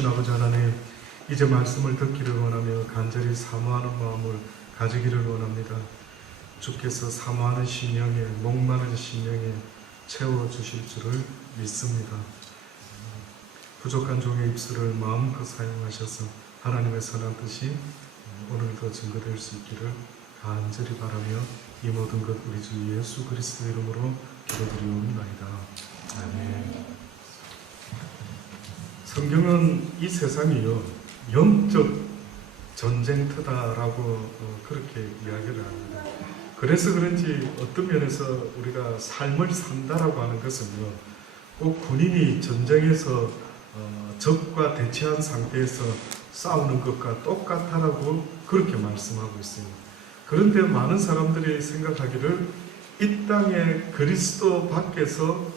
아버지 하나님, 이제 말씀을 듣기를 원하며 간절히 사모하는 마음을 가지기를 원합니다. 주께서 사모하는 심령에, 목마른 심령에 채워주실 줄을 믿습니다. 부족한 종의 입술을 마음껏 사용하셔서 하나님의 선한 뜻이 오늘도 증거될 수 있기를 간절히 바라며 이 모든 것 우리 주 예수 그리스도 이름으로 기도드리옵나이다. 아멘. 성경은 이 세상이요 영적 전쟁터다라고 그렇게 이야기를 합니다. 그래서 그런지 어떤 면에서 우리가 삶을 산다라고 하는 것은요 꼭 군인이 전쟁에서 적과 대치한 상태에서 싸우는 것과 똑같다라고 그렇게 말씀하고 있습니다. 그런데 많은 사람들이 생각하기를 이 땅에 그리스도 밖에서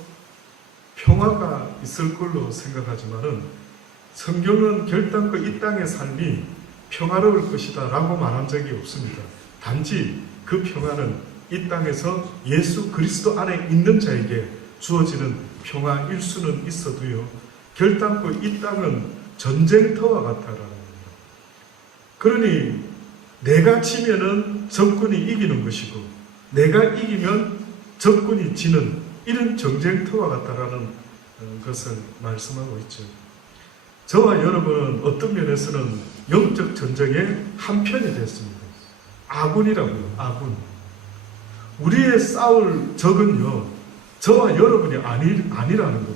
평화가 있을 걸로 생각하지만은 성경은 결단코 이 땅의 삶이 평화로울 것이다 라고 말한 적이 없습니다. 단지 그 평화는 이 땅에서 예수 그리스도 안에 있는 자에게 주어지는 평화일 수는 있어도요 결단코 이 땅은 전쟁터와 같다라는 겁니다. 그러니 내가 지면은 적군이 이기는 것이고 내가 이기면 적군이 지는 이런 전쟁터와 같다라는 것을 말씀하고 있죠. 저와 여러분은 어떤 면에서는 영적 전쟁의 한 편이 됐습니다. 아군이라고요. 아군. 우리의 싸울 적은요 저와 여러분이 아니라는 겁니다.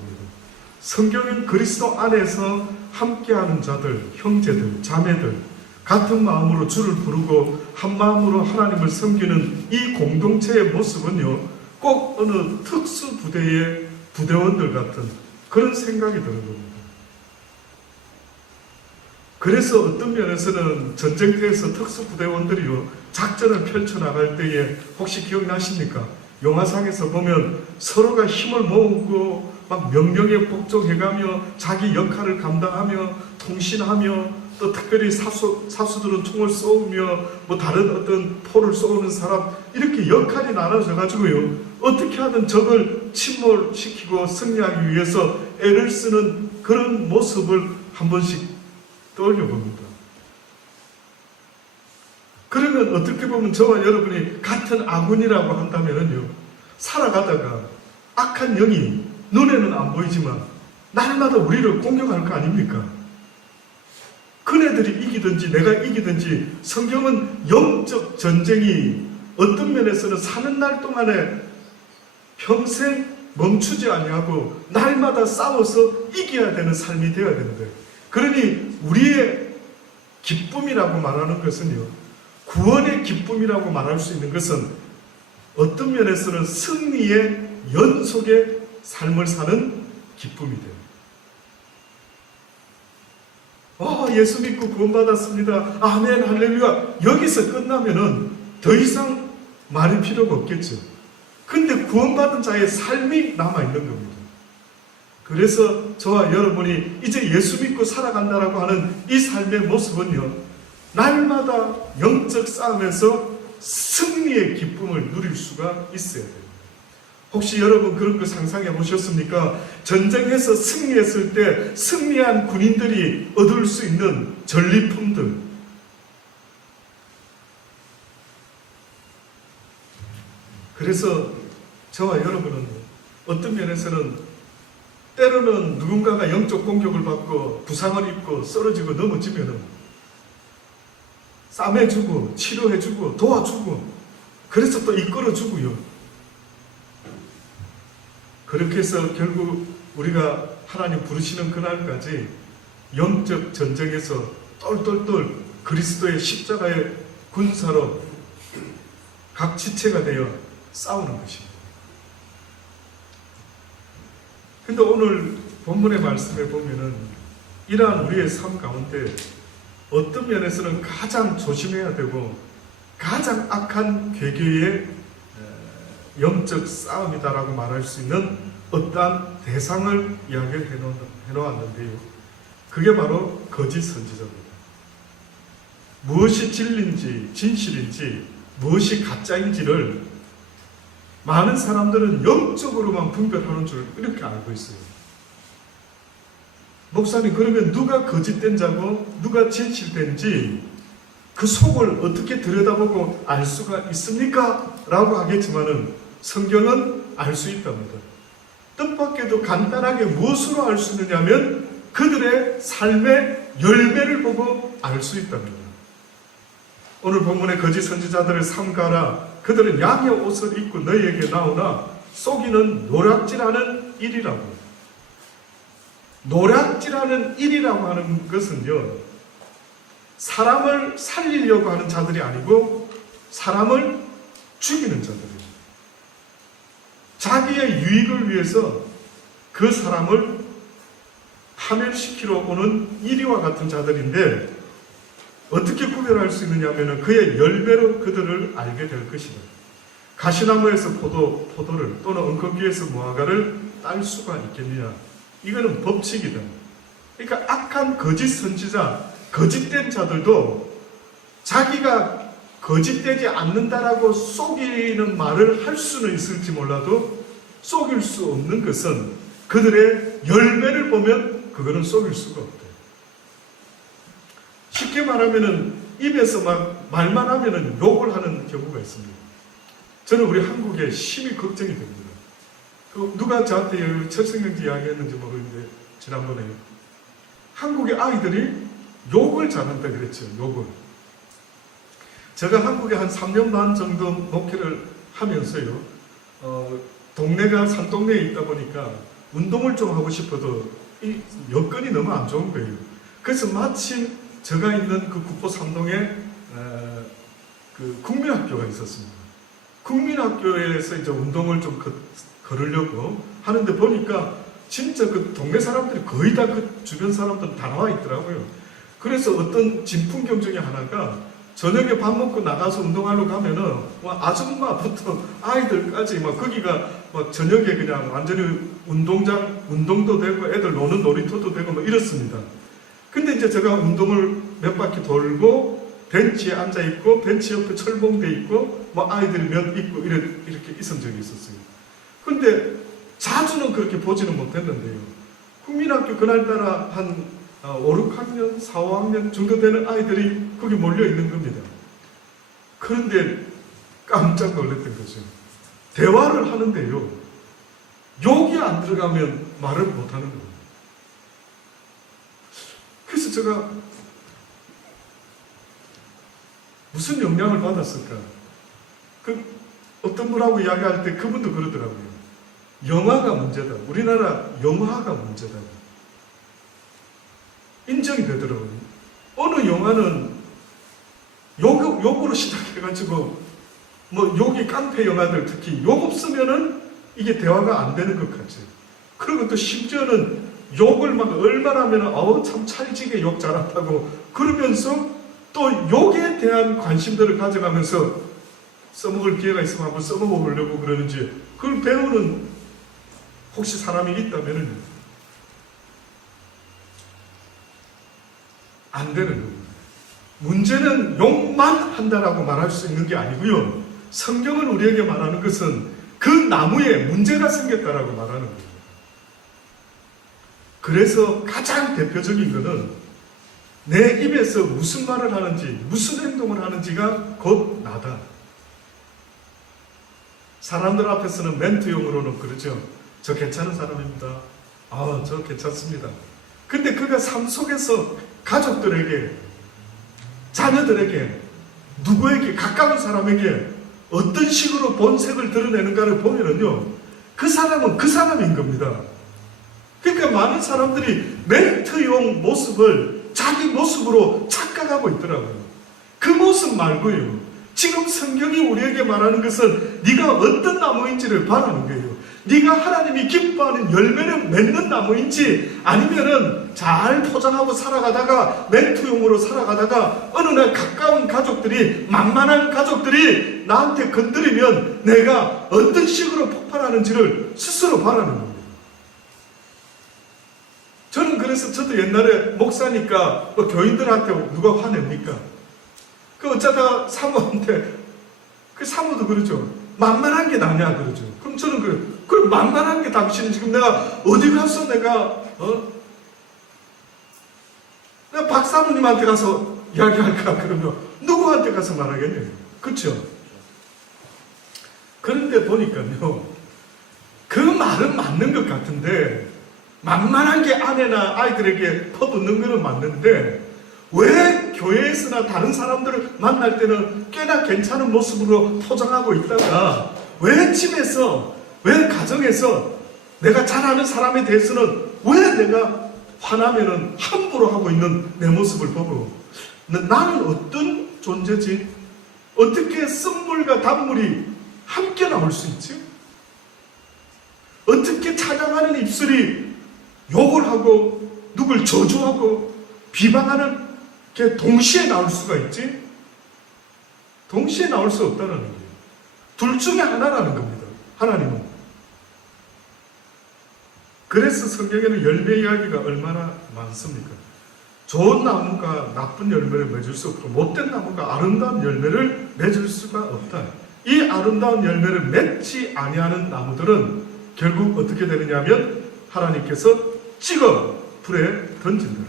성경은 그리스도 안에서 함께하는 자들, 형제들, 자매들 같은 마음으로 주를 부르고 한 마음으로 하나님을 섬기는 이 공동체의 모습은요 꼭 어느 특수부대의 부대원들 같은 그런 생각이 드는 겁니다. 그래서 어떤 면에서는 전쟁터에서 특수부대원들이요 작전을 펼쳐나갈 때에 혹시 기억나십니까? 영화상에서 보면 서로가 힘을 모으고 막 명령에 복종해가며 자기 역할을 감당하며 통신하며 또 특별히 사수들은 총을 쏘으며 뭐 다른 어떤 포를 쏘는 사람 이렇게 역할이 나눠져 가지고요 어떻게 하든 적을 침몰시키고 승리하기 위해서 애를 쓰는 그런 모습을 한 번씩 떠올려 봅니다. 그러면 어떻게 보면 저와 여러분이 같은 아군이라고 한다면요 살아가다가 악한 영이 눈에는 안 보이지만 날마다 우리를 공격할 거 아닙니까? 그네들이 이기든지 내가 이기든지 성경은 영적 전쟁이 어떤 면에서는 사는 날 동안에 평생 멈추지 아니하고 날마다 싸워서 이겨야 되는 삶이 되어야 되는데 그러니 우리의 기쁨이라고 말하는 것은요 구원의 기쁨이라고 말할 수 있는 것은 어떤 면에서는 승리의 연속의 삶을 사는 기쁨이 돼요. 예수 믿고 구원받았습니다. 아멘 할렐루야. 여기서 끝나면은 더 이상 말이 필요가 없겠죠. 근데 구원받은 자의 삶이 남아있는 겁니다. 그래서 저와 여러분이 이제 예수 믿고 살아간다라고 하는 이 삶의 모습은요 날마다 영적 싸움에서 승리의 기쁨을 누릴 수가 있어야 돼요. 혹시 여러분 그런 거 상상해 보셨습니까? 전쟁에서 승리했을 때 승리한 군인들이 얻을 수 있는 전리품들. 그래서 저와 여러분은 어떤 면에서는 때로는 누군가가 영적 공격을 받고 부상을 입고 쓰러지고 넘어지면은 싸매주고 치료해주고 도와주고 그래서 또 이끌어주고요. 그렇게 해서 결국 우리가 하나님 부르시는 그날까지 영적 전쟁에서 똘똘똘 그리스도의 십자가의 군사로 각 지체가 되어 싸우는 것입니다. 근데 오늘 본문의 말씀에 보면은 이러한 우리의 삶 가운데 어떤 면에서는 가장 조심해야 되고 가장 악한 괴계의 영적 싸움이다라고 말할 수 있는 어떠한 대상을 이야기를 해놓았는데요. 그게 바로 거짓 선지자입니다. 무엇이 진리인지 진실인지 무엇이 가짜인지를 많은 사람들은 영적으로만 분별하는 줄 이렇게 알고 있어요. 목사님, 그러면 누가 거짓된 자고 누가 진실된지 그 속을 어떻게 들여다보고 알 수가 있습니까? 라고 하겠지만은 성경은 알 수 있답니다. 뜻밖에도 간단하게 무엇으로 알 수 있느냐면 그들의 삶의 열매를 보고 알 수 있답니다. 오늘 본문의 거짓 선지자들을 삼가라. 그들은 양의 옷을 입고 너희에게 나오나 속이는 노략질하는 일이라고. 노략질하는 일이라고 하는 것은요, 사람을 살리려고 하는 자들이 아니고 사람을 죽이는 자들이에요. 자기의 유익을 위해서 그 사람을 파멸시키러 오는 이리와 같은 자들인데, 어떻게 구별할 수 있느냐 하면 그의 열매로 그들을 알게 될 것이다. 가시나무에서 포도를 또는 엉겅퀴에서 무화과를 딸 수가 있겠느냐. 이거는 법칙이다. 그러니까 악한 거짓 선지자, 거짓된 자들도 자기가 거짓되지 않는다라고 속이는 말을 할 수는 있을지 몰라도 속일 수 없는 것은 그들의 열매를 보면 그거는 속일 수가 없다. 쉽게 말하면은 입에서 막 말만 하면은 욕을 하는 경우가 있습니다. 저는 우리 한국에 심히 걱정이 됩니다. 누가 저한테 철생명지 이야기했는지 모르겠는데 지난번에 한국의 아이들이 욕을 잘한다 그랬죠. 욕을. 제가 한국에 한 3년 반 정도 목회를 하면서요, 동네가 산동네에 있다 보니까 운동을 좀 하고 싶어도 이 여건이 너무 안 좋은 거예요. 그래서 마침 제가 있는 그 구포 삼동에 그 국민학교가 있었습니다. 국민학교에서 이제 운동을 좀 걸으려고 하는데 보니까 진짜 그 동네 사람들이 거의 다 그 주변 사람들 다 나와 있더라고요. 그래서 어떤 진풍경 중에 하나가 저녁에 밥 먹고 나가서 운동하러 가면은 아줌마부터 아이들까지 막 거기가 막 저녁에 그냥 완전히 운동장, 운동도 되고 애들 노는 놀이터도 되고 막 이렇습니다. 근데 이제 제가 운동을 몇 바퀴 돌고 벤치에 앉아 있고 벤치 옆에 철봉돼 있고 뭐 아이들이 몇 있고 이렇게 있은 적이 있었어요. 근데 자주는 그렇게 보지는 못했는데요. 국민학교 그날따라 한 5, 6학년, 4, 5학년 정도 되는 아이들이 거기 몰려 있는 겁니다. 그런데 깜짝 놀랐던 거죠. 대화를 하는데요, 욕이 안 들어가면 말을 못 하는 겁니다. 그래서 제가 무슨 영향을 받았을까? 어떤 분하고 이야기할 때 그분도 그러더라고요. 영화가 문제다. 우리나라 영화가 문제다. 인정이 되더라고요. 어느 영화는 욕으로 시작해가지고 뭐 욕이 깡패 영화들 특히 욕 없으면은 이게 대화가 안 되는 것 같지. 그리고 또 심지어는 욕을 막 얼마나 하면 참 찰지게 욕 잘한다고 그러면서 또 욕에 대한 관심들을 가져가면서 써먹을 기회가 있으면 한번 써먹어 보려고 그러는지 그걸 배우는 혹시 사람이 있다면은 안 되는 겁니다. 문제는 욕만 한다라고 말할 수 있는 게 아니고요. 성경은 우리에게 말하는 것은 그 나무에 문제가 생겼다라고 말하는 겁니다. 그래서 가장 대표적인 것은 내 입에서 무슨 말을 하는지, 무슨 행동을 하는지가 곧 나다. 사람들 앞에서는 멘트용으로는 그러죠. 저 괜찮은 사람입니다. 저 괜찮습니다. 근데 그가 삶 속에서 가족들에게, 자녀들에게, 누구에게, 가까운 사람에게 어떤 식으로 본색을 드러내는가를 보면은요, 그 사람은 그 사람인 겁니다. 그러니까 많은 사람들이 멘트용 모습을 자기 모습으로 착각하고 있더라고요. 그 모습 말고요. 지금 성경이 우리에게 말하는 것은 네가 어떤 나무인지를 바라는 거예요. 네가 하나님이 기뻐하는 열매를 맺는 나무인지 아니면은 잘 포장하고 살아가다가 멘트용으로 살아가다가 어느 날 가까운 가족들이, 만만한 가족들이 나한테 건드리면 내가 어떤 식으로 폭발하는지를 스스로 바라는 겁니다. 저는 그래서 저도 옛날에 목사니까 교인들한테 누가 화냅니까? 어쩌다 사모한테, 그 사모도 그러죠. 만만한 게 나냐 그러죠. 그럼 저는 그럼 만만한 게 당신은 지금 내가 어디 가서 내가 내가 박사모님한테 가서 이야기할까? 그러면 누구한테 가서 말하겠냐고. 그렇죠? 그런데 보니까요, 그 말은 맞는 것 같은데, 만만한 게 아내나 아이들에게 퍼붓는 거는 맞는데, 왜 교회에서나 다른 사람들을 만날 때는 꽤나 괜찮은 모습으로 포장하고 있다가, 왜 집에서, 왜 가정에서 내가 잘 아는 사람에 대해서는 왜 내가 화나면은 함부로 하고 있는 내 모습을 보고, 나는 어떤 존재지? 어떻게 쓴물과 단물이 함께 나올 수 있지? 어떻게 찬양하는 입술이 욕을 하고 누굴 저주하고 비방하는 게 동시에 나올 수가 있지? 동시에 나올 수 없다는 거예요. 둘 중에 하나라는 겁니다. 하나님은. 그래서 성경에는 열매 이야기가 얼마나 많습니까? 좋은 나무가 나쁜 열매를 맺을 수 없고 못된 나무가 아름다운 열매를 맺을 수가 없다. 이 아름다운 열매를 맺지 아니하는 나무들은 결국 어떻게 되느냐면 하나님께서 찍어 불에 던진다.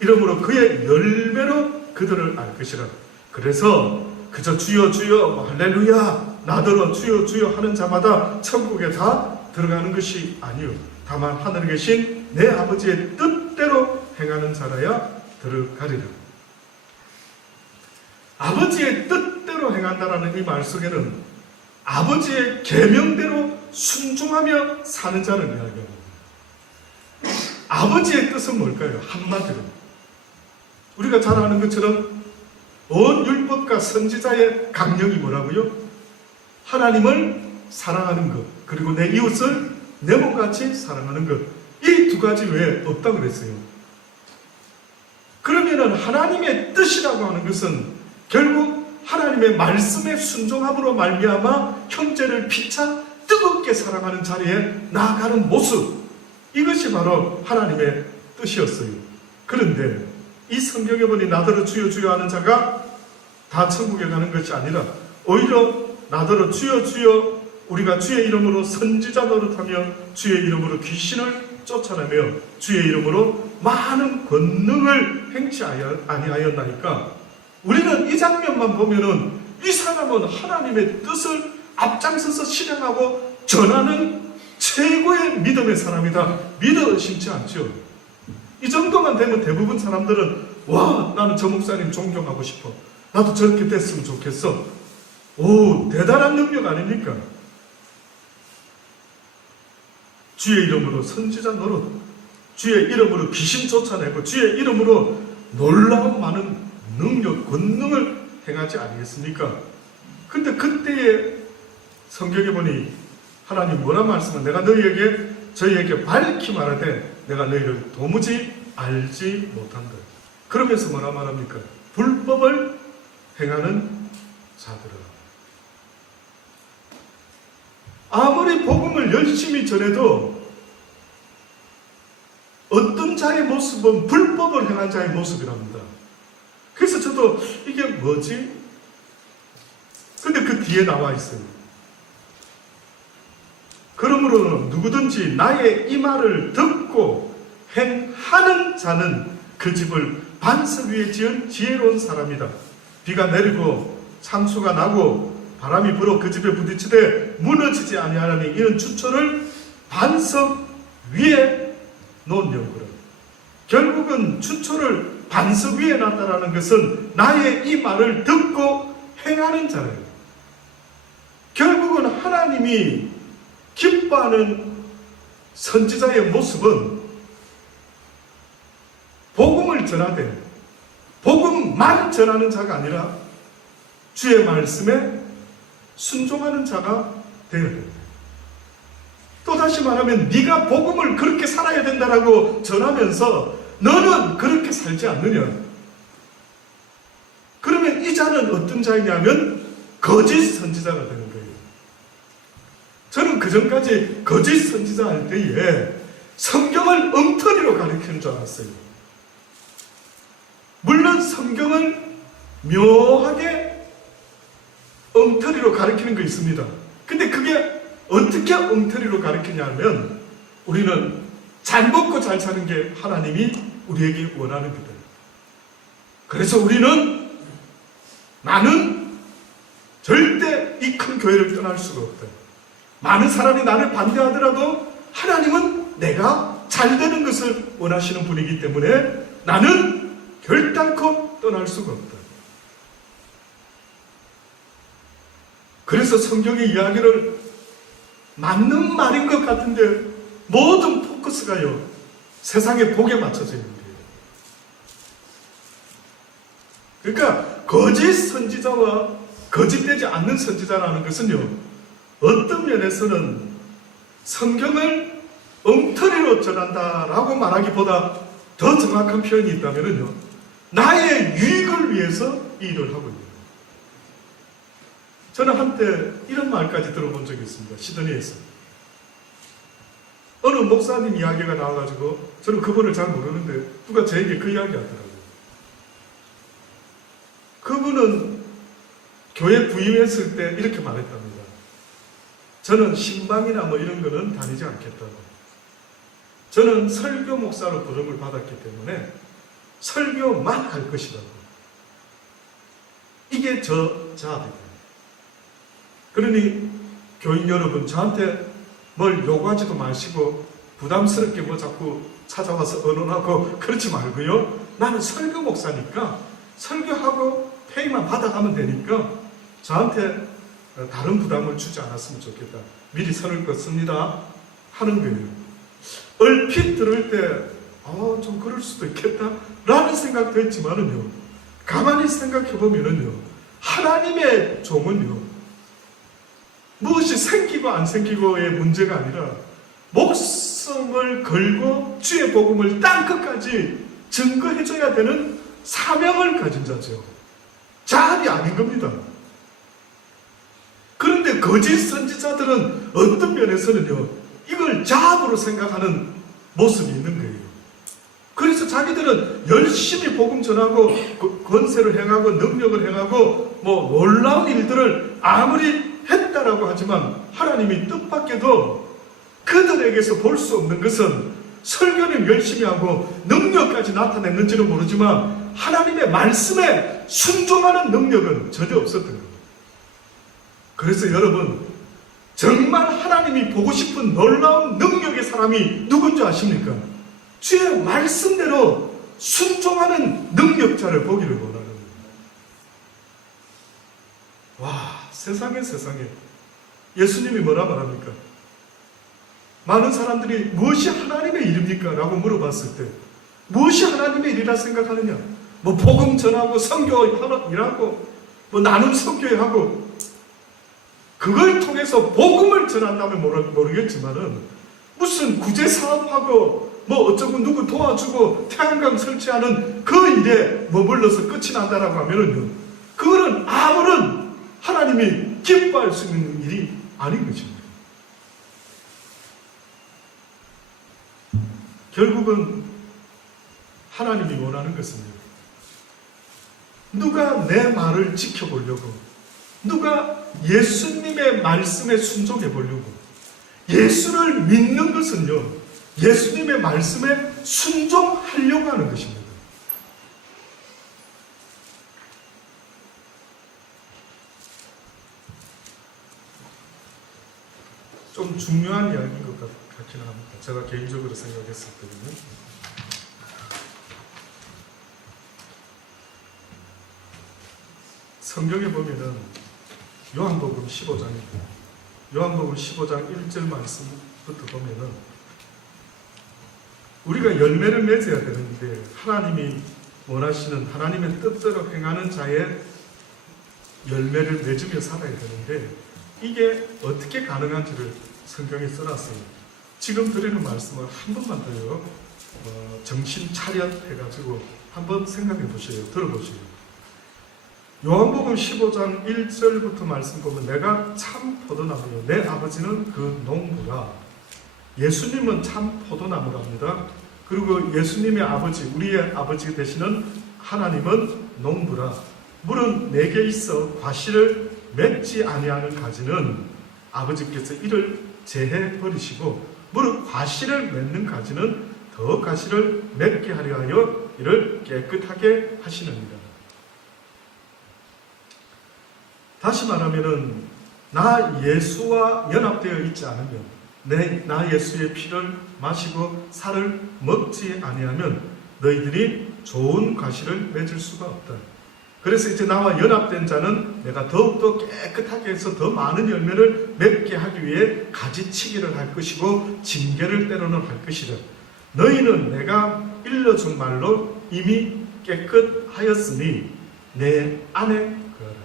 이러므로 그의 열매로 그들을 알 것이라. 그래서 그저 주여 주여 할렐루야 나더러 주여 주여 하는 자마다 천국에 다 들어가는 것이 아니요 다만 하늘에 계신 내 아버지의 뜻대로 행하는 자라야 들어가리라. 아버지의 뜻대로 행한다라는 이 말 속에는 아버지의 계명대로 순종하며 사는 자를 이야기합니다. 아버지의 뜻은 뭘까요? 한마디로 우리가 잘 아는 것처럼 온 율법과 선지자의 강령이 뭐라고요? 하나님을 사랑하는 것, 그리고 내 이웃을 내 몸같이 사랑하는 것. 이 두 가지 외에 없다고 그랬어요. 그러면은 하나님의 뜻이라고 하는 것은 결국 하나님의 말씀에 순종함으로 말미암아 형제를 피차 뜨겁게 사랑하는 자리에 나아가는 모습, 이것이 바로 하나님의 뜻이었어요. 그런데 이 성경에 보니 나더러 주여 주여 하는 자가 다 천국에 가는 것이 아니라 오히려 나더러 주여 주여 우리가 주의 이름으로 선지자 노릇하며 주의 이름으로 귀신을 쫓아내며 주의 이름으로 많은 권능을 행치 아니하였나니까. 우리는 이 장면만 보면은 이 사람은 하나님의 뜻을 앞장서서 실행하고 전하는 최고의 믿음의 사람이다. 믿어 의심치 않죠. 이 정도만 되면 대부분 사람들은 와, 나는 저 목사님 존경하고 싶어. 나도 저렇게 됐으면 좋겠어. 오, 대단한 능력 아닙니까? 주의 이름으로 선지자 노릇, 주의 이름으로 귀신 쫓아내고 주의 이름으로 놀라운 많은 능력, 권능을 행하지 아니겠습니까? 근데 그때에 성경에 보니 하나님 뭐라 말씀은 내가 저희에게 밝히 말하되 내가 너희를 도무지 알지 못한다. 그러면서 뭐라 말합니까? 불법을 행하는 자들아. 아무리 복음을 열심히 전해도 어떤 자의 모습은 불법을 행한 자의 모습이랍니다. 그래서 저도 이게 뭐지? 근데 그 뒤에 나와 있어요. 그러므로 누구든지 나의 이 말을 듣고 행하는 자는 그 집을 반석 위에 지은 지혜로운 사람이다. 비가 내리고 창수가 나고 바람이 불어 그 집에 부딪히되 무너지지 아니하나니 이는 추초를 반석 위에 놓은 연구라. 결국은 추초를 반석 위에 놨다라는 것은 나의 이 말을 듣고 행하는 자예요. 결국은 하나님이 기뻐하는 선지자의 모습은 복음을 전하되 복음만 전하는 자가 아니라 주의 말씀에 순종하는 자가 되어야 됩니다. 또다시 말하면 네가 복음을 그렇게 살아야 된다라고 전하면서 너는 그렇게 살지 않느냐? 그러면 이 자는 어떤 자이냐면 거짓 선지자가 되는 거예요. 저는 그전까지 거짓 선지자 할 때에 성경을 엉터리로 가르치는 줄 알았어요. 물론 성경을 묘하게 엉터리로 가르치는 거 있습니다. 근데 그게 어떻게 엉터리로 가르치냐면 우리는 잘 먹고 잘 사는 게 하나님이 우리에게 원하는 거다. 그래서 나는 절대 이 큰 교회를 떠날 수가 없다. 많은 사람이 나를 반대하더라도 하나님은 내가 잘 되는 것을 원하시는 분이기 때문에 나는 결단코 떠날 수가 없다. 그래서 성경의 이야기를 맞는 말인 것 같은데 모든 포커스가요, 세상의 복에 맞춰져 있는 거예요. 그러니까 거짓 선지자와 거짓되지 않는 선지자라는 것은요, 어떤 면에서는 성경을 엉터리로 전한다라고 말하기보다 더 정확한 표현이 있다면요, 나의 유익을 위해서 이 일을 하고 있는 거예요. 저는 한때 이런 말까지 들어본 적이 있습니다. 시드니에서 어느 목사님 이야기가 나와가지고, 저는 그분을 잘 모르는데 누가 저에게 그 이야기 하더라고요. 그분은 교회 부임했을 때 이렇게 말했답니다. 저는 신방이나 뭐 이런 거는 다니지 않겠다고. 저는 설교 목사로 부름을 받았기 때문에 설교만 할 것이라고. 이게 저 자아입니다. 그러니 교인 여러분, 저한테 뭘 요구하지도 마시고 부담스럽게 뭐 자꾸 찾아와서 언론하고 그러지 말고요. 나는 설교 목사니까 설교하고 페이만 받아가면 되니까 저한테 다른 부담을 주지 않았으면 좋겠다. 미리 선을 긋습니다 하는 거예요. 얼핏 들을 때 좀 그럴 수도 있겠다 라는 생각도 했지만은요, 가만히 생각해 보면은요, 하나님의 종은요, 무엇이 생기고 안 생기고의 문제가 아니라 목숨을 걸고 주의 복음을 땅 끝까지 증거해줘야 되는 사명을 가진 자죠. 자합이 아닌 겁니다. 그런데 거짓 선지자들은 어떤 면에서는요, 이걸 자합으로 생각하는 모습이 있는 거예요. 그래서 자기들은 열심히 복음 전하고 권세를 행하고 능력을 행하고 뭐 놀라운 일들을 아무리 했다라고 하지만 하나님이 뜻밖에도 그들에게서 볼 수 없는 것은 설교는 열심히 하고 능력까지 나타냈는지는 모르지만 하나님의 말씀에 순종하는 능력은 전혀 없었던 거예요. 그래서 여러분, 정말 하나님이 보고 싶은 놀라운 능력의 사람이 누군지 아십니까? 주의 말씀대로 순종하는 능력자를 보기를 원하는 거예요. 와, 세상에 예수님이 뭐라 말합니까? 많은 사람들이 무엇이 하나님의 일입니까? 라고 물어봤을 때 무엇이 하나님의 일이라 생각하느냐? 뭐 복음 전하고 선교하고 뭐 나눔 선교하고, 그걸 통해서 복음을 전한다면 모르겠지만은 무슨 구제 사업하고 뭐 어쩌고 누구 도와주고 태양광 설치하는 그 일에 머물러서 끝이 난다라고 하면은요, 그거는 아무런 하나님이 기뻐할 수 있는 일이 아닌 것입니다. 결국은 하나님이 원하는 것은요, 누가 내 말을 지켜보려고, 누가 예수님의 말씀에 순종해 보려고, 예수를 믿는 것은요, 예수님의 말씀에 순종하려고 하는 것입니다. 좀 중요한 이야기인 것 같기는 합니다. 제가 개인적으로 생각했을 때는. 성경에 보면은 요한복음 15장입니다. 요한복음 15장 1절 말씀부터 보면은 우리가 열매를 맺어야 되는데, 하나님이 원하시는 하나님의 뜻대로 행하는 자의 열매를 맺으며 살아야 되는데, 이게 어떻게 가능한지를 성경에 써놨어요. 지금 드리는 말씀을 한 번만 더요, 정신 차려해가지고 한번 생각해 보세요. 들어보세요. 요한복음 15장 1절부터 말씀 보면, 내가 참 포도나무요 내 아버지는 그 농부라. 예수님은 참 포도나무랍니다. 그리고 예수님의 아버지, 우리의 아버지 되시는 하나님은 농부라. 물은 내게 있어 과실을 맺지 아니하는 가지는 아버지께서 이를 제해 버리시고, 무릇 과실을 맺는 가지는 더 과실을 맺게 하려 하여 이를 깨끗하게 하시는 이라. 다시 말하면은 나 예수와 연합되어 있지 않으면, 나 예수의 피를 마시고 살을 먹지 아니하면 너희들이 좋은 과실을 맺을 수가 없다. 그래서 이제 나와 연합된 자는 내가 더욱더 깨끗하게 해서 더 많은 열매를 맺게 하기 위해 가지치기를 할 것이고 징계를 때로는 할 것이라. 너희는 내가 일러준 말로 이미 깨끗하였으니 내 안에 거하라.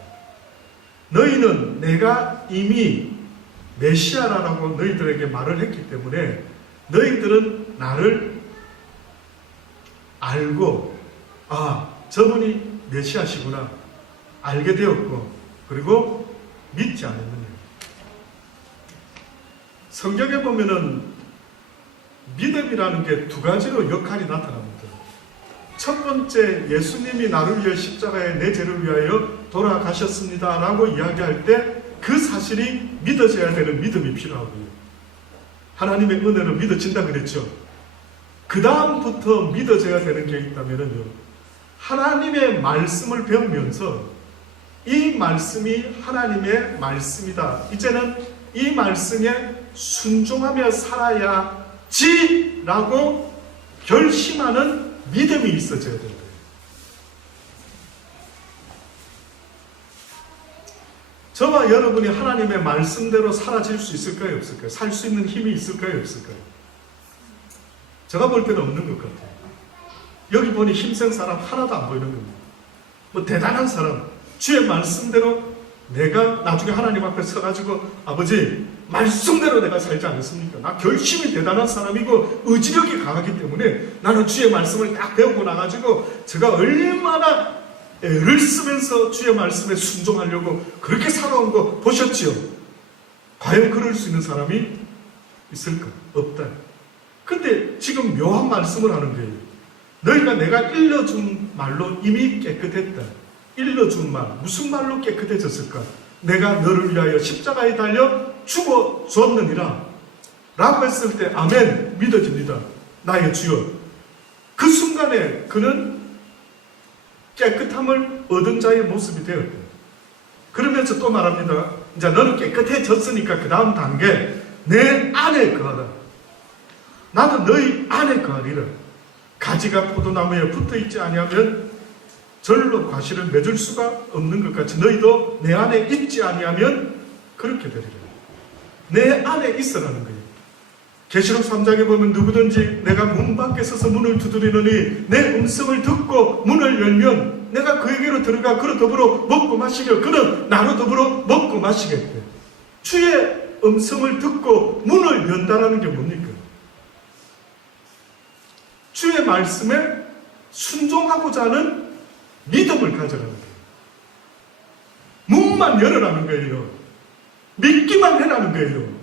너희는 내가 이미 메시아라고 너희들에게 말을 했기 때문에 너희들은 나를 알고 저분이 메시아시구나 알게 되었고, 그리고 믿지 않았느냐. 성경에 보면은 믿음이라는 게 두 가지로 역할이 나타납니다. 첫 번째, 예수님이 나를 위해 십자가에 내 죄를 위하여 돌아가셨습니다 라고 이야기할 때 그 사실이 믿어져야 되는 믿음이 필요하고요. 하나님의 은혜로 믿어진다 그랬죠. 그 다음부터 믿어져야 되는 게 있다면요, 하나님의 말씀을 배우면서 이 말씀이 하나님의 말씀이다, 이제는 이 말씀에 순종하며 살아야지 라고 결심하는 믿음이 있어져야 된다. 저와 여러분이 하나님의 말씀대로 사라질 수 있을까요, 없을까요? 살 수 있는 힘이 있을까요, 없을까요? 제가 볼 때는 없는 것 같아요. 여기 보니 힘센 사람 하나도 안 보이는 겁니다. 뭐 대단한 사람, 주의 말씀대로 내가 나중에 하나님 앞에 서가지고 아버지 말씀대로 내가 살지 않았습니까? 나 결심이 대단한 사람이고 의지력이 강하기 때문에 나는 주의 말씀을 딱 배우고 나가지고 제가 얼마나 애를 쓰면서 주의 말씀에 순종하려고 그렇게 살아온 거 보셨지요? 과연 그럴 수 있는 사람이 있을까? 없다. 근데 지금 묘한 말씀을 하는 거예요. 너희가 내가 일러준 말로 이미 깨끗했다. 일러준 말, 무슨 말로 깨끗해졌을까? 내가 너를 위하여 십자가에 달려 죽어 주었느니라 라고 했을 때 아멘, 믿어집니다. 나의 주여. 그 순간에 그는 깨끗함을 얻은 자의 모습이 되었다. 그러면서 또 말합니다. 이제 너는 깨끗해졌으니까 그 다음 단계, 내 안에 거하라. 나도 너희 안에 거하리라. 가지가 포도나무에 붙어있지 아니하면 절로 과실을 맺을 수가 없는 것 같이 너희도 내 안에 있지 아니하면 그렇게 되리라. 내 안에 있으라는 거예요. 계시록 3장에 보면 누구든지 내가 문 밖에 서서 문을 두드리느니 내 음성을 듣고 문을 열면 내가 그에게로 들어가 그로 더불어 먹고 마시며 그는 나로 더불어 먹고 마시겠대. 주의 음성을 듣고 문을 연다라는 게 뭡니까? 주의 말씀에 순종하고자 하는 믿음을 가져라는 거예요. 문만 열어라는 거예요. 믿기만 해라는 거예요.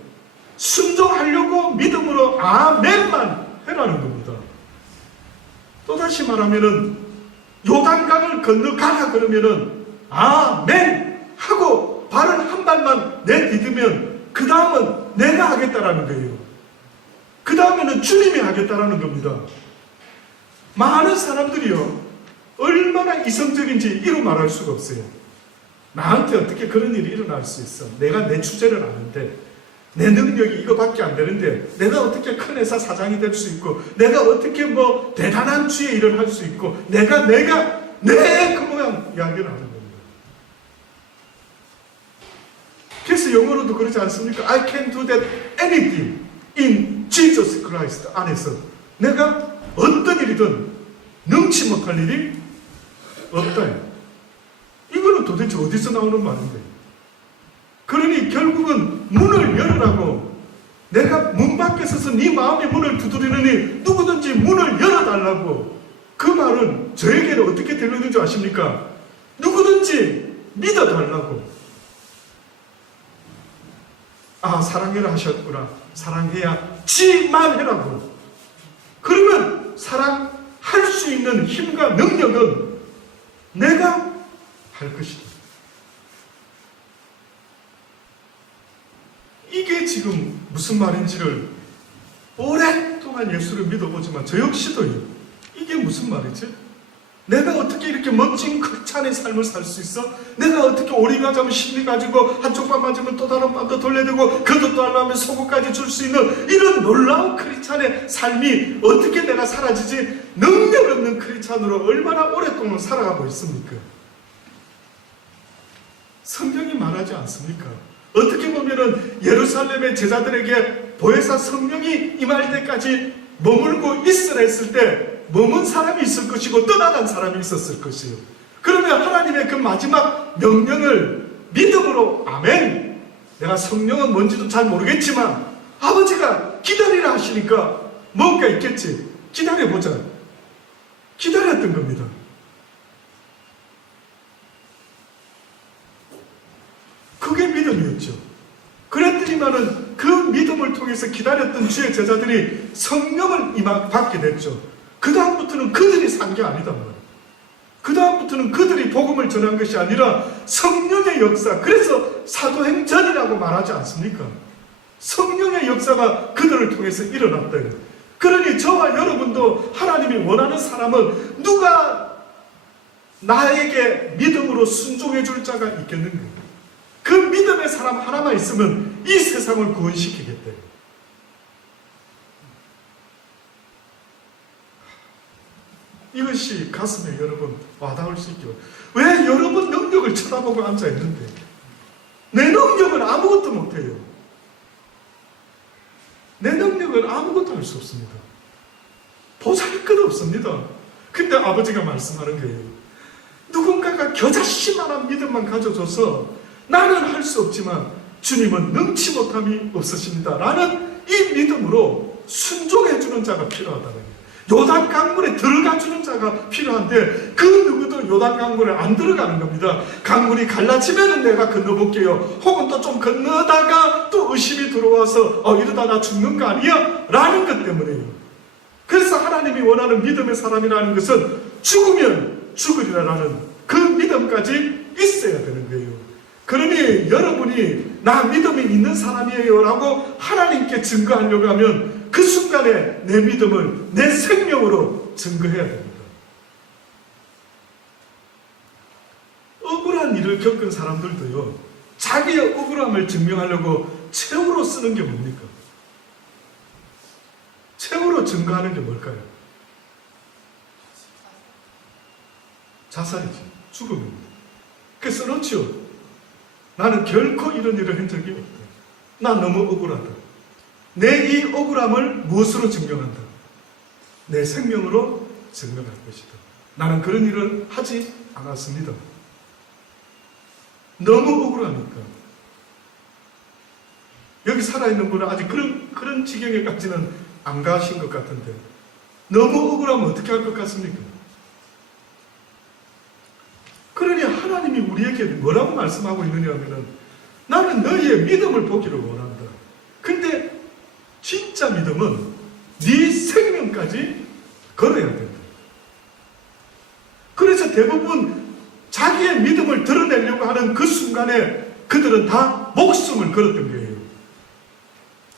순종하려고 믿음으로 아멘만 해라는 겁니다. 또다시 말하면은 요단강을 건너가라 그러면은 아멘 하고 발을 한 발만 내디디면 그 다음은 내가 하겠다라는 거예요. 그 다음에는 주님이 하겠다라는 겁니다. 많은 사람들이요, 얼마나 이성적인지 이루 말할 수가 없어요. 나한테 어떻게 그런 일이 일어날 수 있어? 내가 내 주제를 아는데, 내 능력이 이거밖에 안 되는데, 내가 어떻게 큰 회사 사장이 될 수 있고, 내가 어떻게 뭐 대단한 주의 일을 할 수 있고, 내가 내 그 모양 이야기를 하는 겁니다. 그래서 영어로도 그러지 않습니까? I can do that anything in Jesus Christ 안에서 내가 어떤 일이든 능치 못할 일이 없다. 이거는 도대체 어디서 나오는 말인데? 그러니 결국은 문을 열으라고, 내가 문 밖에 서서 네 마음의 문을 두드리느니 누구든지 문을 열어달라고. 그 말은 저에게는 어떻게 들리는 줄 아십니까? 누구든지 믿어달라고. 아, 사랑해라 하셨구나. 사랑해야지만 해라고. 그러면 사랑할 수 있는 힘과 능력은 내가 할 것이다. 이게 지금 무슨 말인지를 오랫동안 예수를 믿어보지만 저 역시도요, 이게 이게 무슨 말이지? 내가 어떻게 이렇게 멋진 크리스찬의 삶을 살 수 있어? 내가 어떻게 오리가 잡으면 심리 가지고 한쪽 반 맞으면 또 다른 반도 돌려대고 그것도 하려면 속옷까지 줄 수 있는 이런 놀라운 크리스찬의 삶이 어떻게 내가 사라지지? 능력 없는 크리스찬으로 얼마나 오랫동안 살아가고 있습니까? 성경이 말하지 않습니까? 어떻게 보면은 예루살렘의 제자들에게 보혜사 성령이 임할 때까지 머물고 있으라 했을 때 머문 사람이 있을 것이고 떠나간 사람이 있었을 것이요. 그러면 하나님의 그 마지막 명령을 믿음으로 아멘. 내가 성령은 뭔지도 잘 모르겠지만 아버지가 기다리라 하시니까 뭔가 있겠지. 기다려보자. 기다렸던 겁니다. 그게 믿음이었죠. 그랬더니만은 그 믿음을 통해서 기다렸던 주의 제자들이 성령을 받게 됐죠. 그 다음부터는 그들이 산 게 아니다. 그 다음부터는 그들이 복음을 전한 것이 아니라 성령의 역사, 그래서 사도행전이라고 말하지 않습니까? 성령의 역사가 그들을 통해서 일어났다. 그러니 저와 여러분도 하나님이 원하는 사람은 누가 나에게 믿음으로 순종해 줄 자가 있겠는가? 그 믿음의 사람 하나만 있으면 이 세상을 구원시키겠다. 이것이 가슴에 여러분 와닿을 수 있게. 왜 여러분 능력을 쳐다보고 앉아있는데 내 능력은 아무것도 못해요. 내 능력은 아무것도 할 수 없습니다. 보잘것없습니다. 근데 아버지가 말씀하는 거예요. 누군가가 겨자씨만한 믿음만 가져줘서 나는 할 수 없지만 주님은 능치 못함이 없으십니다. 라는 이 믿음으로 순종해주는 자가 필요하다는 거예요. 요단 강물에 들어가주는 자가 필요한데 그 누구도 요단 강물에 안 들어가는 겁니다. 강물이 갈라지면 내가 건너볼게요. 혹은 또 좀 건너다가 또 의심이 들어와서 이러다 나 죽는 거 아니야? 라는 것 때문에요. 그래서 하나님이 원하는 믿음의 사람이라는 것은 죽으면 죽으리라는 그 믿음까지 있어야 되는 거예요. 그러니 여러분이 나 믿음이 있는 사람이에요 라고 하나님께 증거하려고 하면 그 순간에 내 믿음을 내 생명으로 증거해야 됩니다. 억울한 일을 겪은 사람들도요, 자기의 억울함을 증명하려고 최후로 쓰는 게 뭡니까? 최후로 증거하는 게 뭘까요? 자살이지. 죽음입니다. 그래서 그렇죠. 나는 결코 이런 일을 한 적이 없다. 난 너무 억울하다. 내 이 억울함을 무엇으로 증명한다? 내 생명으로 증명할 것이다. 나는 그런 일을 하지 않았습니다. 너무 억울하니까. 여기 살아있는 분은 아직 그런 지경에까지는 안 가신 것 같은데 너무 억울하면 어떻게 할 것 같습니까? 그러니 하나님이 우리에게 뭐라고 말씀하고 있느냐 하면은 나는 너희의 믿음을 보기를 원한다. 근데 진짜 믿음은 네 생명까지 걸어야 된다. 그래서 대부분 자기의 믿음을 드러내려고 하는 그 순간에 그들은 다 목숨을 걸었던 거예요.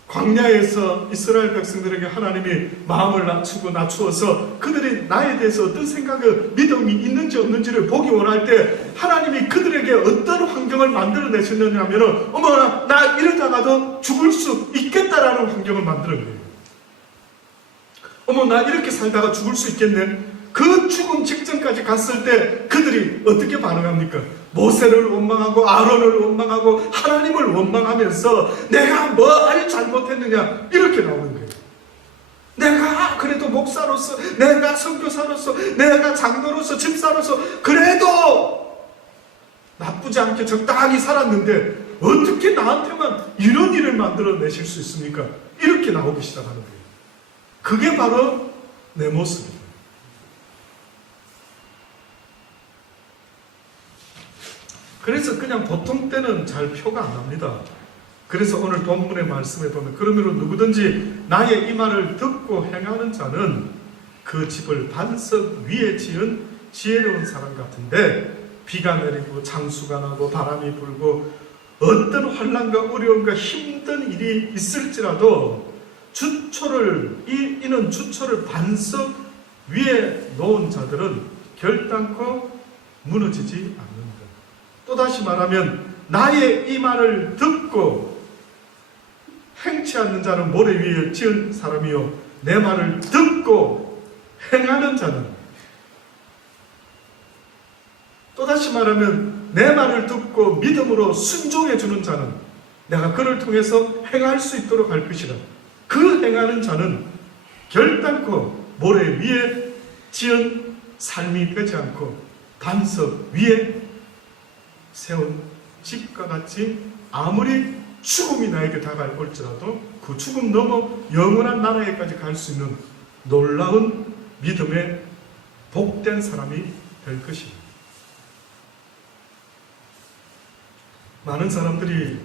광야에서 이스라엘 백성들에게 하나님이 마음을 낮추어서 그들이 나에 대해서 어떤 생각을 믿음이 있는지 없는지를 보기 원할 때 하나님이 그들에게 어떤 환경을 만들어내셨느냐 하면 어머나 나 이러다가도 죽을 수 있겠다라는 환경을 만드는 거예요. 어머 나 이렇게 살다가 죽을 수 있겠네. 그 죽음 직전까지 갔을 때 그들이 어떻게 반응합니까? 모세를 원망하고 아론을 원망하고 하나님을 원망하면서 내가 뭘 잘못했느냐 이렇게 나오는 거예요. 내가 그래도 목사로서, 내가 선교사로서, 내가 장로로서, 집사로서 그래도 나쁘지 않게 적당히 살았는데 어떻게 나한테만 이런 일을 만들어내실 수 있습니까? 이렇게 나오기 시작하는 거예요. 그게 바로 내 모습입니다. 그래서 그냥 보통 때는 잘 표가 안 납니다. 그래서 오늘 본문의 말씀에 보면 그러므로 누구든지 나의 이 말을 듣고 행하는 자는 그 집을 반석 위에 지은 지혜로운 사람 같은데 비가 내리고 장수가 나고 바람이 불고 어떤 환난과 어려움과 힘든 일이 있을지라도 이는 주초를 반석 위에 놓은 자들은 결단코 무너지지 않는다. 또다시 말하면 나의 이 말을 듣고 행치 않는 자는 모래 위에 지은 사람이요 내 말을 듣고 행하는 자는, 또다시 말하면 내 말을 듣고 믿음으로 순종해 주는 자는 내가 그를 통해서 행할 수 있도록 할 것이라. 그 행하는 자는 결단코 모래 위에 지은 삶이 되지 않고 반석 위에 세운 집과 같이 아무리 죽음이 나에게 다가올지라도 그 죽음 넘어 영원한 나라에까지 갈 수 있는 놀라운 믿음의 복된 사람이 될 것입니다. 많은 사람들이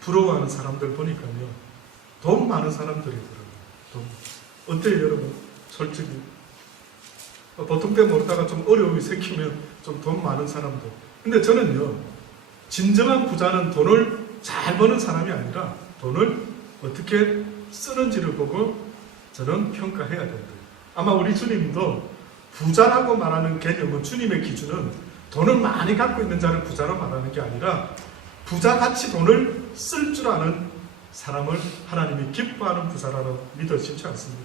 부러워하는 사람들 보니까요, 돈 많은 사람들이더라고요. 돈. 어때요, 여러분? 솔직히. 보통 때 모르다가 좀 어려움이 생기면 좀 돈 많은 사람들. 근데 저는요, 진정한 부자는 돈을 잘 버는 사람이 아니라 돈을 어떻게 쓰는지를 보고 저는 평가해야 된다. 아마 우리 주님도 부자라고 말하는 개념은, 주님의 기준은 돈을 많이 갖고 있는 자를 부자로 말하는 게 아니라 부자같이 돈을 쓸 줄 아는 사람을 하나님이 기뻐하는 부자라고 믿어지지 않습니다.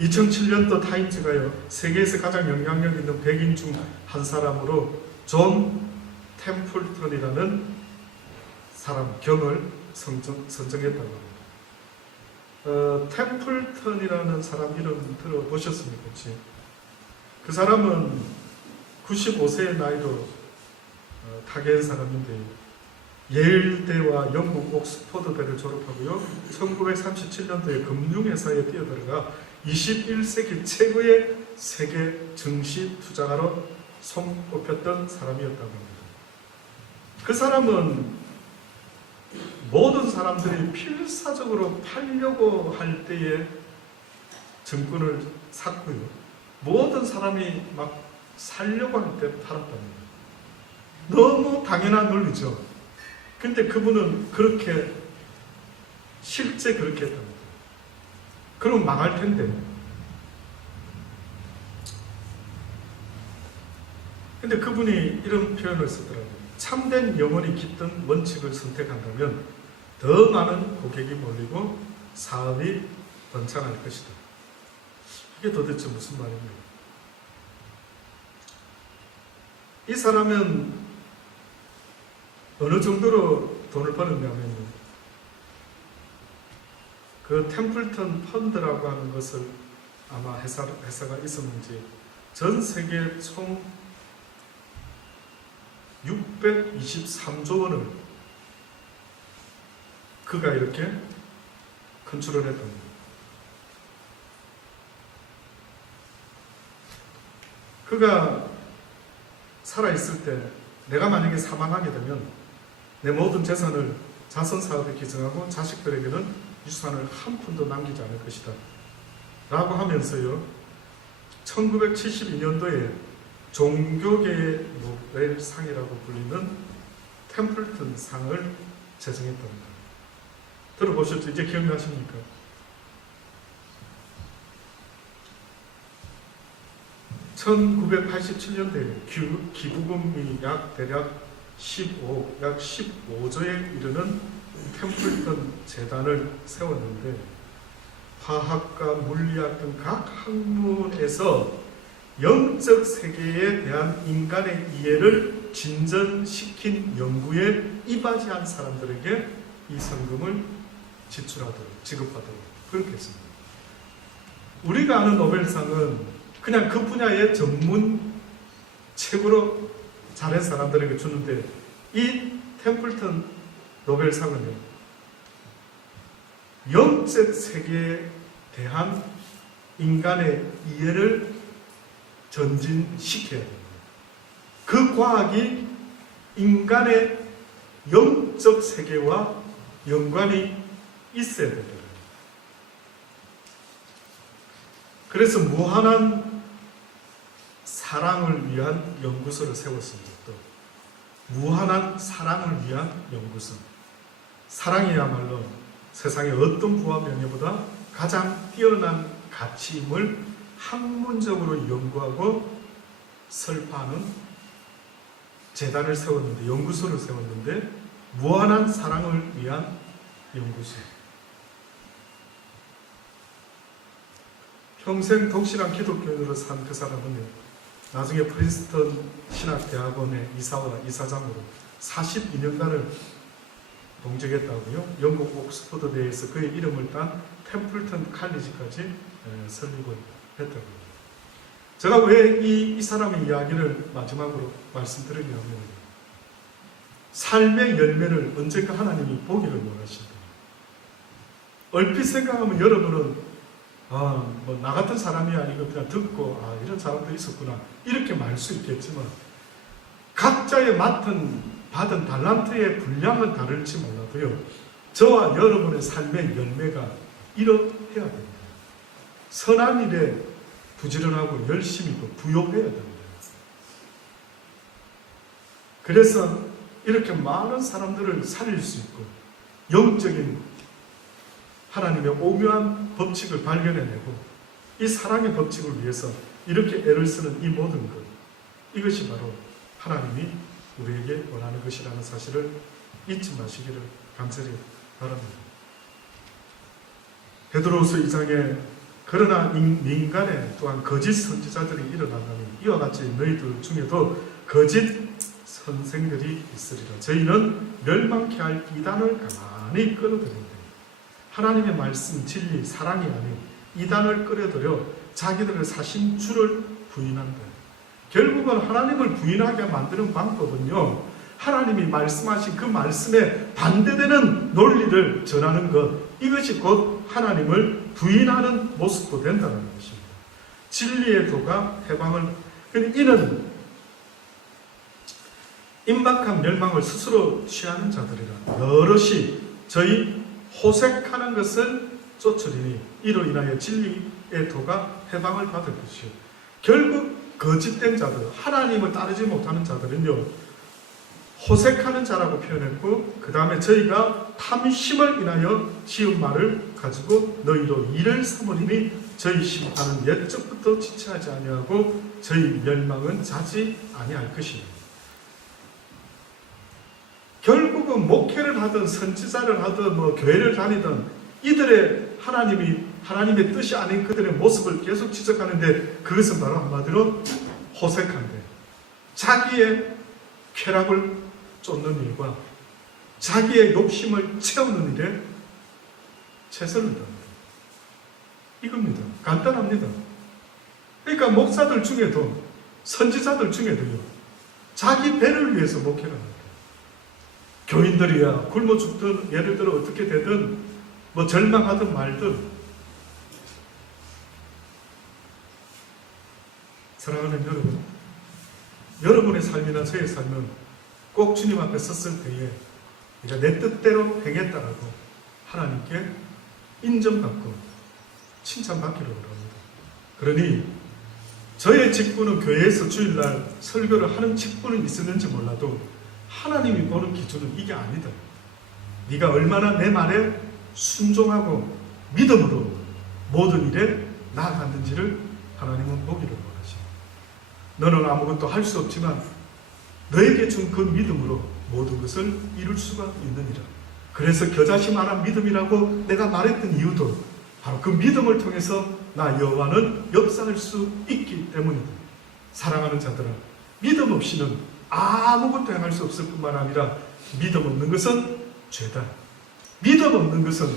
2007년도 타임즈가요, 세계에서 가장 영향력 있는 백인 중 한 사람으로 존 템플턴이라는 사람 경을 선정했다고 합니다. 템플턴이라는 사람 이름 들어보셨습니까? 혹시? 그 사람은 95세의 나이로 타계한 사람인데 예일대와 영국 옥스퍼드대를 졸업하고요, 1937년도에 금융회사에 뛰어들어가 21세기 최고의 세계 증시 투자가로 손꼽혔던 사람이었다고 합니다. 그 사람은 모든 사람들이 필사적으로 팔려고 할 때에 증권을 샀고요, 모든 사람이 막 살려고 할 때 팔았답니다. 너무 당연한 논리죠. 근데 그분은 그렇게 실제 그렇게 했답니다. 그럼 망할 텐데. 근데 그분이 이런 표현을 쓰더라고요. 참된 영혼이 깃든 원칙을 선택한다면 더 많은 고객이 몰리고 사업이 번창할 것이다. 이게 도대체 무슨 말입니까? 이 사람은 어느 정도로 돈을 벌었냐면, 그 템플턴 펀드라고 하는 것을 아마 회사가 있었는지 전 세계 총 623조 원을 그가 이렇게 컨트롤 했던 겁니다. 그가 살아있을 때 내가 만약에 사망하게 되면 내 모든 재산을 자선사업에 기증하고 자식들에게는 유산을 한 푼도 남기지 않을 것이다 라고 하면서요, 1972년도에 종교계의 노벨상이라고 불리는 템플턴 상을 제정했답니다. 들어보셨죠? 이제 기억나십니까? (1987년도에) 기부금이 대략 15조에 이르는 템플턴 재단을 세웠는데, 화학과 물리학 등 각 학문에서 영적 세계에 대한 인간의 이해를 진전시킨 연구에 이바지한 사람들에게 이 상금을 지출하도록, 지급하도록 그렇게 했습니다. 우리가 아는 노벨상은 그냥 그 분야의 전문 최고로 잘한 사람들에게 주는데, 이 템플턴 노벨상은요, 영적 세계에 대한 인간의 이해를 전진시켜야 됩니다. 그 과학이 인간의 영적 세계와 연관이 있어야 됩니다. 그래서 무한한 사랑을 위한 연구소를 세웠습니다. 또 무한한 사랑을 위한 연구소. 사랑이야말로 세상의 어떤 부와 명예보다 가장 뛰어난 가치임을 학문적으로 연구하고 설파하는 재단을 세웠는데, 연구소를 세웠는데, 무한한 사랑을 위한 연구소. 평생 독실한 기독교인으로 산 그 사람은요, 나중에 프린스턴 신학대학원의 이사장으로 42년간을 동역했다고요. 영국 옥스퍼드대에서 그의 이름을 딴 템플턴 칼리지까지 설립을 했다고요. 제가 왜 이 사람의 이야기를 마지막으로 말씀드리냐면, 삶의 열매를 언젠가 하나님이 보기를 원하신다. 얼핏 생각하면 여러분은 뭐 나 같은 사람이 아니고 그냥 듣고 이런 사람도 있었구나 이렇게 말 수 있겠지만, 각자의 받은 달란트의 분량은 다를지 몰라도요, 저와 여러분의 삶의 열매가 이러해야 됩니다. 선한 일에 부지런하고 열심히고 부욕해야 됩니다. 그래서 이렇게 많은 사람들을 살릴 수 있고, 영적인 하나님의 오묘한 법칙을 발견해내고, 이 사랑의 법칙을 위해서 이렇게 애를 쓰는 이 모든 것, 이것이 바로 하나님이 우리에게 원하는 것이라는 사실을 잊지 마시기를 간절히 바랍니다. 베드로후서 2장에 그러나 민간에 또한 거짓 선지자들이 일어나다니 이와 같이 너희들 중에도 거짓 선생들이 있으리라. 저희는 멸망케 할 이단을 가만히 끌어들인다. 하나님의 말씀, 진리, 사랑이 아닌 이단을 끌어들여 자기들의 사신 주를 부인한다. 결국은 하나님을 부인하게 만드는 방법은요, 하나님이 말씀하신 그 말씀에 반대되는 논리를 전하는 것, 이것이 곧 하나님을 부인하는 모습도 된다는 것입니다. 진리의 도가 해방을, 이는 임박한 멸망을 스스로 취하는 자들이라. 여럿이 저희 호색하는 것을 쫓으리니 이로 인하여 진리의 도가 해방을 받을 것이요. 결국 거짓된 자들, 하나님을 따르지 못하는 자들은요, 호색하는 자라고 표현했고, 그 다음에 저희가 탐심을 인하여 지은 말을 가지고 너희로 이를 삼으리니 저희 심판은 옛적부터 지체하지 아니하고 저희 멸망은 자지 아니할 것입니다. 결국은 목회를 하든 선지자를 하든 교회를 다니든 이들의 하나님의 뜻이 아닌 그들의 모습을 계속 지적하는데, 그것은 바로 한마디로 호색한데, 자기의 쾌락을 쫓는 일과 자기의 욕심을 채우는 일에 최선을 다합니다. 이겁니다. 간단합니다. 그러니까 목사들 중에도, 선지자들 중에도요, 자기 배를 위해서 목회를 합니다. 교인들이야 굶어 죽든, 예를 들어 어떻게 되든, 절망하든 말든, 사랑하는 여러분, 여러분의 삶이나 저의 삶은 꼭 주님 앞에 섰을 때에 내가 내 뜻대로 행했다라고 하나님께 인정받고 칭찬받기를 원합니다. 그러니 저의 직분은 교회에서 주일날 설교를 하는 직분은 있었는지 몰라도 하나님이 보는 기준은 이게 아니다. 네가 얼마나 내 말에 순종하고 믿음으로 모든 일에 나아갔는지를 하나님은 보기를 원하십니다. 너는 아무것도 할 수 없지만 너에게 준 그 믿음으로 모든 것을 이룰 수가 있느니라. 그래서 겨자씨만한 믿음이라고 내가 말했던 이유도 바로 그 믿음을 통해서 나 여호와는 역사할 수 있기 때문이다. 사랑하는 자들아, 믿음 없이는 아무것도 행할 수 없을 뿐만 아니라 믿음 없는 것은 죄다. 믿음 없는 것은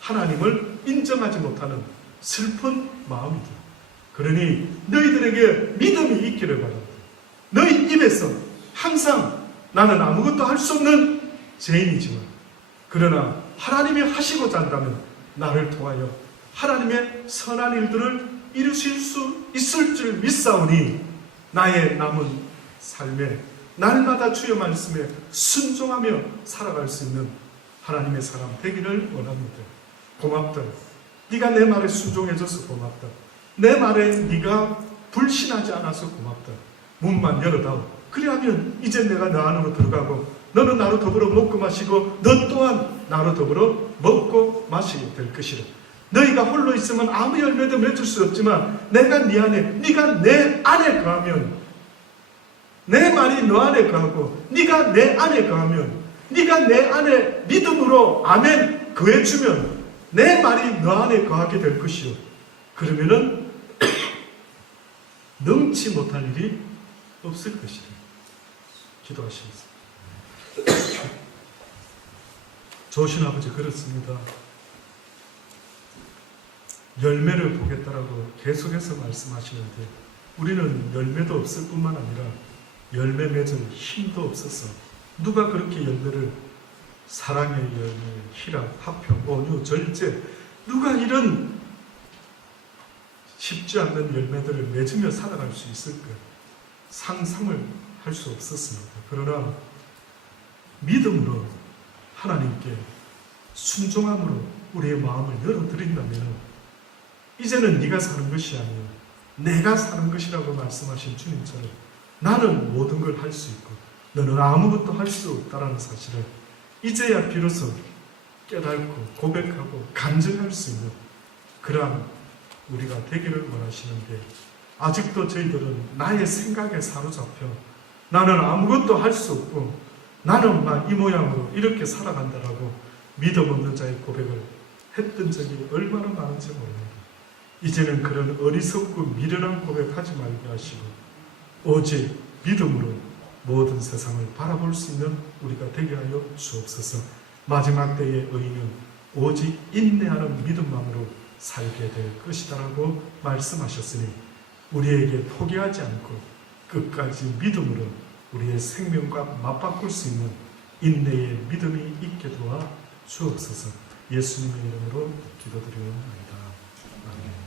하나님을 인정하지 못하는 슬픈 마음이다. 그러니 너희들에게 믿음이 있기를 바랍니다. 너희 입에서 항상 나는 아무것도 할 수 없는 죄인이지만, 그러나 하나님이 하시고자 한다면 나를 통하여 하나님의 선한 일들을 이루실 수 있을 줄 믿사오니 나의 남은 삶에 날마다 주의 말씀에 순종하며 살아갈 수 있는 하나님의 사람 되기를 원합니다. 고맙다. 네가 내 말에 순종해줘서 고맙다. 내 말에 네가 불신하지 않아서 고맙다. 문만 열어다오. 그리하면 이제 내가 너 안으로 들어가고 너는 나로 더불어 먹고 마시고 너 또한 나로 더불어 먹고 마시게 될 것이라. 너희가 홀로 있으면 아무 열매도 맺을 수 없지만 내가 네 안에, 네가 내 안에 거하면, 내 말이 너 안에 거하고 네가 내 안에 거하면, 네가 내 안에 믿음으로 아멘 거해주면 내 말이 너 안에 거하게 될 것이요. 그러면은 넘치 못할 일이 없을 것이다. 기도하시겠습니다. 좋으신 아버지, 그렇습니다. 열매를 보겠다라고 계속해서 말씀하시는데 우리는 열매도 없을 뿐만 아니라 열매 맺을 힘도 없어서, 누가 그렇게 열매를, 사랑의 열매, 희락, 화평, 온유, 절제, 누가 이런 쉽지 않는 열매들을 맺으며 살아갈 수 있을까? 상상을 할 수 없었습니다. 그러나 믿음으로 하나님께 순종함으로 우리의 마음을 열어드린다면 이제는 네가 사는 것이 아니요 내가 사는 것이라고 말씀하신 주님처럼 나는 모든 걸 할 수 있고 너는 아무것도 할 수 없다라는 사실을 이제야 비로소 깨닫고 고백하고 간증할 수 있는 그러한 우리가 되기를 원하시는데, 아직도 저희들은 나의 생각에 사로잡혀 나는 아무것도 할 수 없고 나는 막 이 모양으로 이렇게 살아간다라고 믿음 없는 자의 고백을 했던 적이 얼마나 많은지 모릅니다. 이제는 그런 어리석고 미련한 고백하지 말게 하시고 오직 믿음으로 모든 세상을 바라볼 수 있는 우리가 되게 하여 주옵소서. 마지막 때의 의인은 오직 인내하는 믿음만으로 살게 될 것이다라고 말씀하셨으니 우리에게 포기하지 않고 끝까지 믿음으로 우리의 생명과 맞바꿀 수 있는 인내의 믿음이 있게 도와 주옵소서. 예수님의 이름으로 기도드리옵나이다. 아멘.